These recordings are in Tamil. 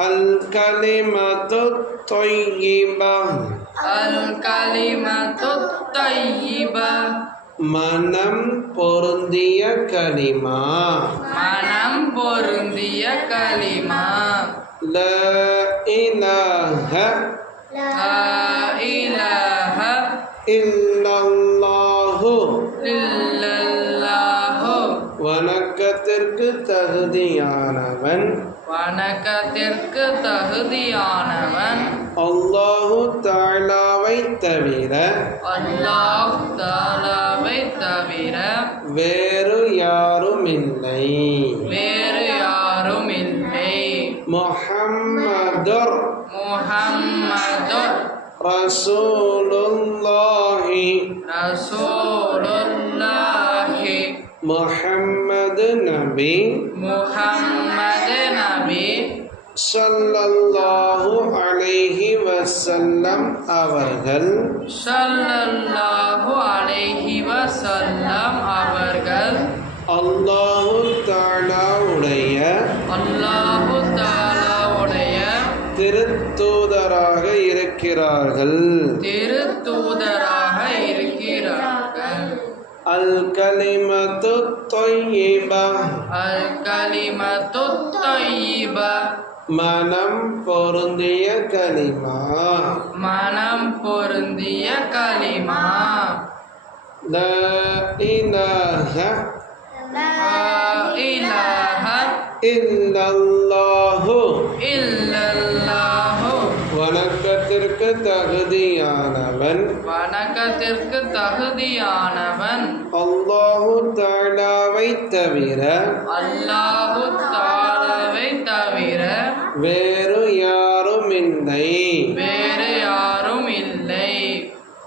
அல்-கலிமத்து தொய்யிபா அல்-கலிமத்து தொய்யிபா மனம் பொருந்திய கலிமா மனம் பொருந்திய கலிமா லா இலாஹ லா இலாஹ இல்லல்லாஹு இல்லல்லாஹு வணக்கத்திற்கு தகுதியானவன் வணக்கத்திற்கு தகுதியானவன் அல்லாஹு தஆலாவை தவிர அல்லாஹ் தஆலாவை தவிர வேறு யாரும் இல்லை வேறு யாரும் இல்லை முஹம்மதுர் முஹம்மதுர் ரசூலுல்லாஹி ரசூலுல்லாஹி முஹம்மது நபி முஹம்மது நபி ஸல்லல்லாஹு அலைஹி வஸல்லம் அவர்கள் ஸல்லல்லாஹு அலைஹி வஸல்லம் அவர்கள் அல்லாஹு தஆலாவுடைய அல்லாஹு தஆலாவுடைய திருத்தூதராக இருக்கிறார்கள் திருத்தூதராக இருக்கிறார்கள் அல்-கலிமத்து தொய்யிபா அல்-கலிமத்து தொய்யிபா மனம் பொருந்திய கலிமா மனம் பொருந்திய கலிமா லா இலாஹ லா இலாஹ இல்லல்லாஹு இல்லல்லாஹு வணக்கத்திற்கு தகுதியானவன் வணக்கத்திற்கு தகுதியானவன் அல்லாஹு தஆலாவை தவிர அல்லாஹு தஆலாவை தவிர வேறு யாரும் இல்லை வேறு யாரும் இல்லை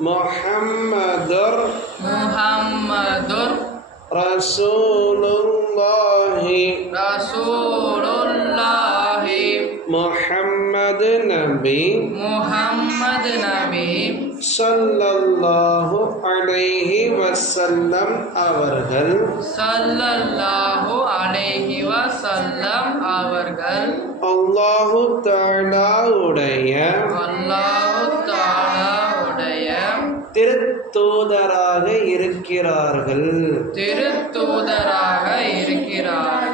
முஹம்மதுர் முஹம்மதுர் ரசூலுல்லாஹி ரசூலுல்லாஹி முஹம்மது நபி முஹம்மது நபி ஸல்லல்லாஹு அலைஹி வஸல்லம் அவர்கள் ஸல்லல்லாஹு அலைஹி வஸல்லம் அவர்கள் அல்லாஹு தஆலாவுடைய அல்லாஹு தஆலாவுடைய திருத்தூதராக இருக்கிறார்கள் திருத்தூதராக இருக்கிறார்கள்.